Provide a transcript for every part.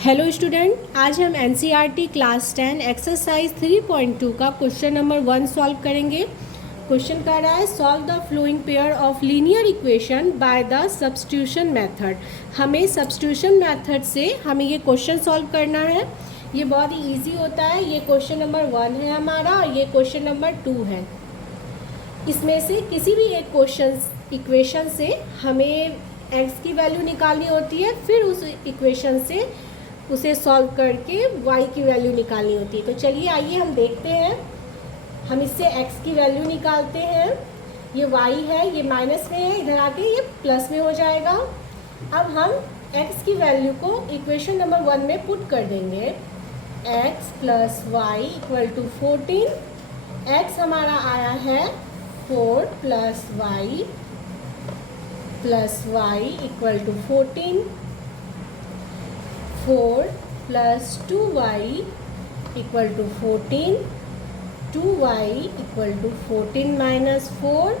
Hello student, आज हम NCERT class 10 exercise 3.2 का क्वेश्चन नंबर 1 सॉल्व करेंगे। क्वेश्चन कह रहा है solve the flowing pair of linear equation by the substitution method. हमें सब्स्टिट्यूशन मेथड से हमें ये क्वेश्चन सॉल्व करना है। ये बहुत ही ईजी होता है। ये क्वेश्चन नंबर 1 है हमारा और ये क्वेश्चन नंबर 2 है। इसमें से किसी भी एक इक्वेशन से हमें x की वैल्यू निकालनी होती है, फिर उस इक्वेशन से उसे सॉल्व करके y की वैल्यू निकालनी होती है। तो चलिए आइए हम देखते हैं। हम इससे x की वैल्यू निकालते हैं। ये y है, ये माइनस में है, इधर आके ये प्लस में हो जाएगा। अब हम x की वैल्यू को इक्वेशन नंबर 1 में पुट कर देंगे। x plus y equal to 14। x हमारा आया है 4 plus y equal to 14। 4 plus 2y equal to 14। 2y equal to 14 minus 4।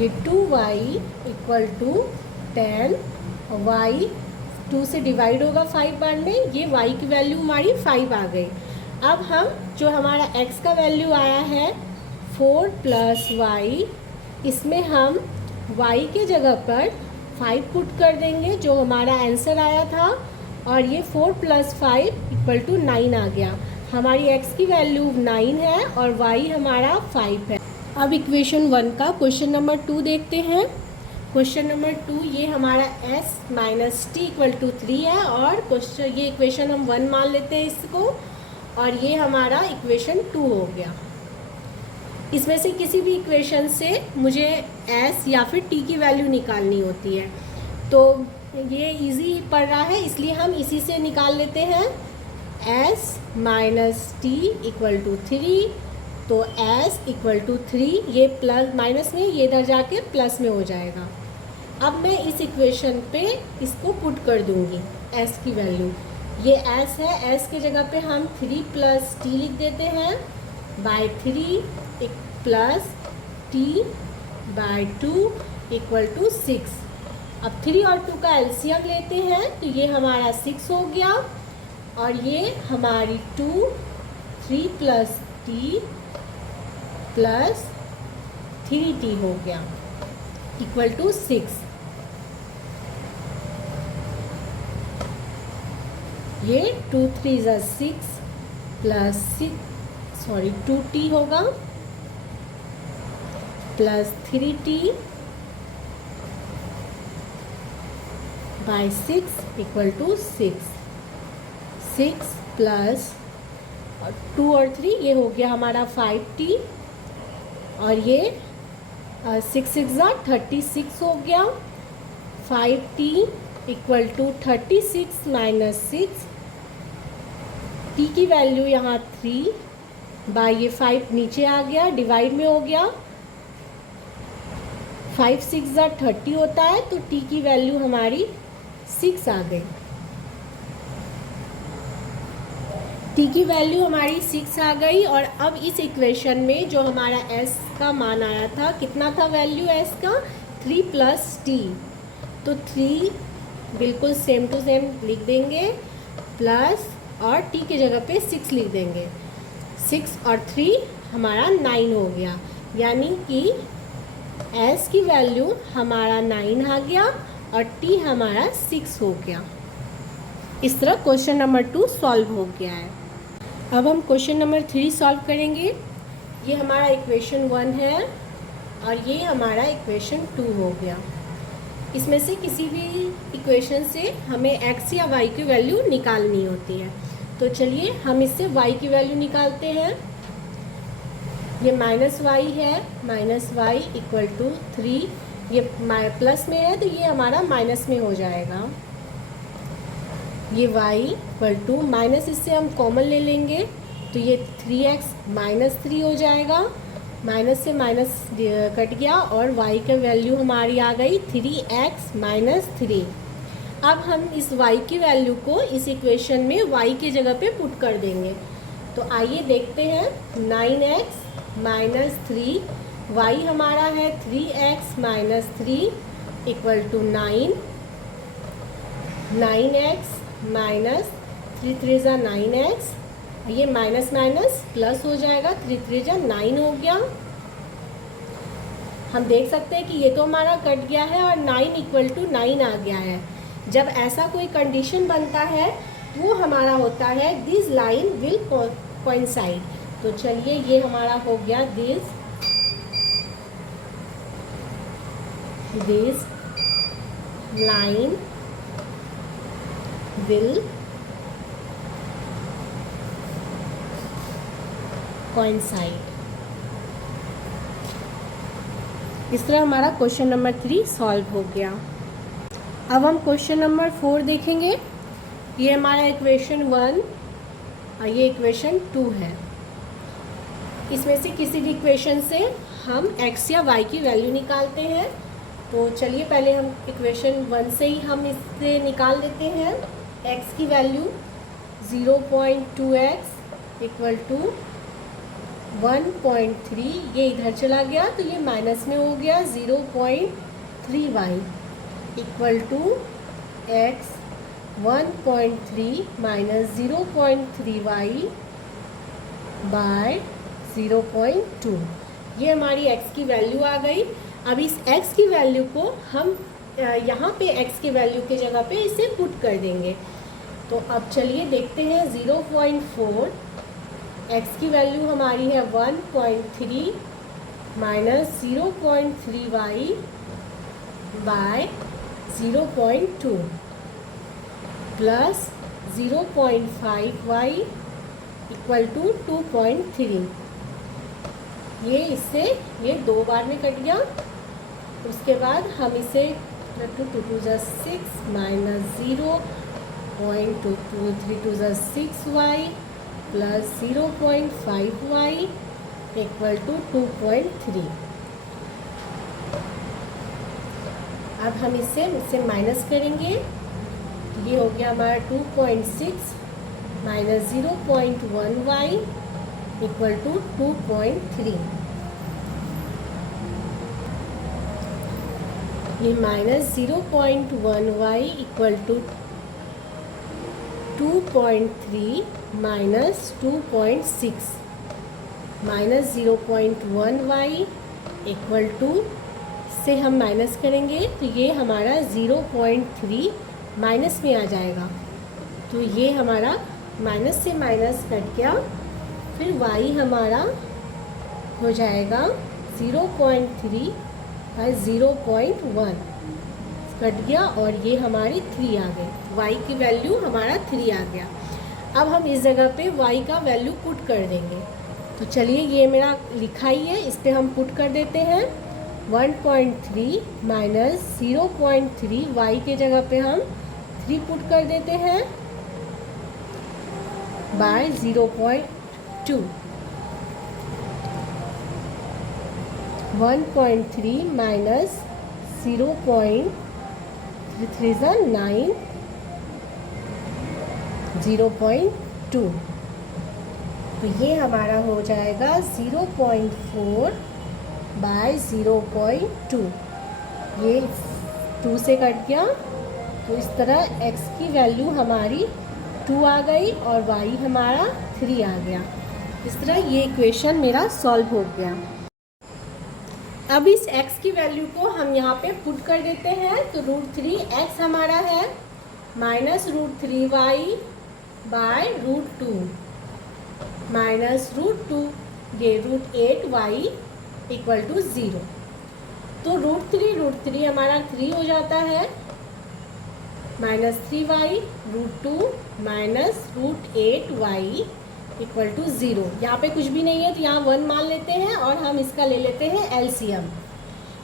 ये 2y इक्वल टू 10 और y 2 से डिवाइड होगा 5 बार में। ये y की वैल्यू हमारी 5 आ गई। अब हम जो हमारा x का वैल्यू आया है 4 प्लस वाई, इसमें हम y के जगह पर 5 पुट कर देंगे जो हमारा आंसर आया था, और ये 4 प्लस 5 इक्वल टू 9 आ गया। हमारी x की वैल्यू 9 है और y हमारा 5 है। अब इक्वेशन 1 का क्वेश्चन नंबर 2 देखते हैं। क्वेश्चन नंबर 2 ये हमारा s minus t equal to 3 है, और क्वेश्चन ये इक्वेशन हम 1 मान लेते हैं इसको, और ये हमारा इक्वेशन 2 हो गया। इसमें से किसी भी इक्वेशन से मुझे s या फिर t की वैल्यू निकालनी होती है। तो ये इजी पड़ रहा है, इसलिए हम इसी से निकाल लेते हैं। s minus t equal to 3, तो s इक्वल टू 3, ये प्लस माइनस में, ये इधर जाके प्लस में हो जाएगा। अब मैं इस इक्वेशन पे इसको पुट कर दूंगी s की वैल्यू। ये s है, s की जगह पे हम 3 प्लस टी लिख देते हैं by 3 plus t by 2 equal to 6। अब 3 और 2 का एलसीएम लेते हैं तो ये हमारा 6 हो गया, और ये हमारी 3 प्लस टी प्लस 3t हो गया इक्वल टू 6। ये 2 3 ज़ा 6 प्लस 2t होगा plus 3t by 6 equal to 6 plus 2 और 3, ये हो गया हमारा 5t, और ये 6 6 ज़ा 36 हो गया। 5t equal to 36 minus 6, t की वैल्यू यहाँ 3 बाय ये 5 नीचे आ गया, डिवाइड में हो गया। 5 6 ज़ा 30 होता है, तो t की वैल्यू हमारी 6 आ गई। t की वैल्यू हमारी 6 आ गई, और अब इस इक्वेशन में जो हमारा s का मान आया था, कितना था वैल्यू s का? 3 प्लस टी, तो 3 बिल्कुल सेम टू सेम लिख देंगे, प्लस और t की जगह पे 6 लिख देंगे। 6 और 3 हमारा 9 हो गया, यानी कि s की वैल्यू हमारा 9 आ गया और t हमारा 6 हो गया। इस तरह क्वेश्चन नंबर 2 सॉल्व हो गया है। अब हम क्वेश्चन नंबर 3 सॉल्व करेंगे। ये हमारा इक्वेशन 1 है और ये हमारा इक्वेशन 2 हो गया। इसमें से किसी भी इक्वेशन से हमें x या y की वैल्यू निकालनी होती है। तो चलिए हम इससे y की वैल्यू निकालते हैं। ये माइनस वाई है, माइनस वाई इक्वल टू 3, ये प्लस में है तो ये हमारा माइनस में हो जाएगा। ये y इक्वल टू माइनस, इससे हम कॉमन ले लेंगे तो ये 3x माइनस 3 हो जाएगा। माइनस से माइनस कट गया और y का वैल्यू हमारी आ गई 3x माइनस 3। अब हम इस y की वैल्यू को इस इक्वेशन में y की जगह पे पुट कर देंगे। तो आइए देखते हैं। 9x माइनस 3, y हमारा है 3x minus 3 equal to 9। 9x minus 3 3 जा 9x, ये माइनस माइनस प्लस हो जाएगा, 3 3 जा 9 हो गया। हम देख सकते हैं कि ये तो हमारा कट गया है और 9 इक्वल टू 9 आ गया है। जब ऐसा कोई कंडीशन बनता है वो हमारा होता है दिस लाइन विल कोइंसाइड। तो चलिए ये हमारा हो गया दिस लाइन विल कोइंसाइड। इस तरह हमारा क्वेश्चन नंबर 3 सॉल्व हो गया। अब हम क्वेश्चन नंबर 4 देखेंगे। ये हमारा इक्वेशन 1 और ये इक्वेशन 2 है। इसमें से किसी भी इक्वेशन से हम x या y की वैल्यू निकालते हैं। तो चलिए पहले हम इक्वेशन 1 से ही हम इससे निकाल देते हैं। x की वैल्यू 0.2x इक्वल टू 1.3, ये इधर चला गया तो ये माइनस में हो गया। 0.3y equal to x 1.3 minus 0.3y by 0.2, ये हमारी x की वैल्यू आ गई। अब इस x की वैल्यू को हम यहाँ पे x की वैल्यू के जगह पे इसे पुट कर देंगे। तो अब चलिए देखते हैं 0.4, x की वैल्यू हमारी है 1.3 minus 0.3y by 0.2 plus 0.5y equal to 2.3। ये इससे ये 2 बार में कट गया। उसके बाद हम इसे 2 2 जा 6 माइनस 0.2 3 2 जा 6y plus 0.5y equal to 2.3। अब हम इससे माइनस करेंगे। ये हो गया हमारा 2.6 माइनस 0.1y इक्वल टू 2.3। ये minus 0.1y equal to 2.3 minus 2.6 minus 0.1y equal to से हम माइनस करेंगे तो ये हमारा 0.3 माइनस में आ जाएगा। तो ये हमारा माइनस से माइनस कट गया। फिर y हमारा हो जाएगा 0.3 बाय 0.1 कट गया और ये हमारी 3 आ गई। y की वैल्यू हमारा 3 आ गया। अब हम इस जगह पे y का वैल्यू पुट कर देंगे। तो चलिए ये मेरा लिखा ही है, इस पर हम पुट कर देते हैं। 1.3 माइनस 0.3 y के जगह पे हम 3 पुट कर देते हैं बाय 0.2। 1.3 माइनस 0.3 जा 9 0.2। तो ये हमारा हो जाएगा 0.4 बाय 0.2। ये 2 से कट गया तो इस तरह x की वैल्यू हमारी 2 आ गई और y हमारा 3 आ गया। इस तरह ये इक्वेशन मेरा सॉल्व हो गया। अब इस x की वैल्यू को हम यहाँ पे पुट कर देते हैं। तो √3x हमारा है माइनस √3y बाय √2 माइनस √2, ये √8y इक्वल टू 0। तो √3 हमारा 3 हो जाता है minus 3y √2 minus √8y equal to 0। यहाँ पे कुछ भी नहीं है तो यहाँ 1 मान लेते हैं और हम इसका ले लेते हैं एलसीएम।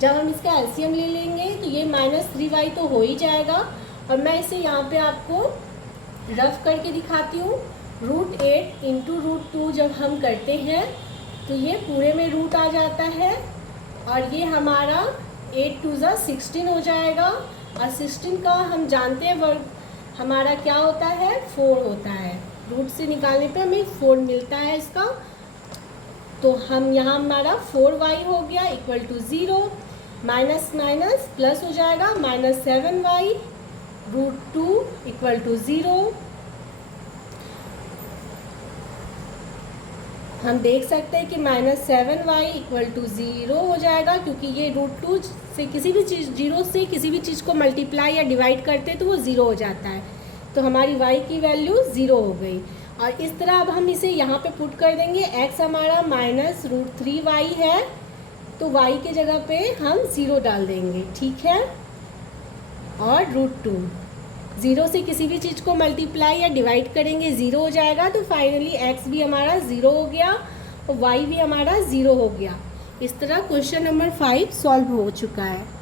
जब हम इसका एलसीएम ले लेंगे तो ये माइनस 3y तो हो ही जाएगा। और मैं इसे यहाँ पे आपको रफ करके दिखाती हूँ। √8 इंटू √2 जब हम करते हैं तो ये पूरे में रूट आ जाता है और ये हमारा 8 2 जा 16 हो जाएगा। और 16 का हम जानते हैं वर्ग हमारा क्या होता है, 4 होता है। रूट से निकालने पे हमें 4 मिलता है इसका। तो हम यहाँ हमारा 4y हो गया equal to 0, minus minus plus हो जाएगा माइनस 7y √2 इक्वल टू 0। हम देख सकते हैं कि -7y इक्वल टू 0 हो जाएगा, क्योंकि ये √2 से किसी भी चीज़, 0 से किसी भी चीज़ को मल्टीप्लाई या डिवाइड करते हैं तो वो 0 हो जाता है। तो हमारी y की वैल्यू 0 हो गई। और इस तरह अब हम इसे यहाँ पे पुट कर देंगे। x हमारा -√3y है, तो y के जगह पे हम 0 डाल देंगे, ठीक है। और √2, 0 से किसी भी चीज़ को मल्टीप्लाई या डिवाइड करेंगे 0 हो जाएगा। तो फाइनली x भी हमारा 0 हो गया और y भी हमारा 0 हो गया। इस तरह क्वेश्चन नंबर 5 सॉल्व हो चुका है।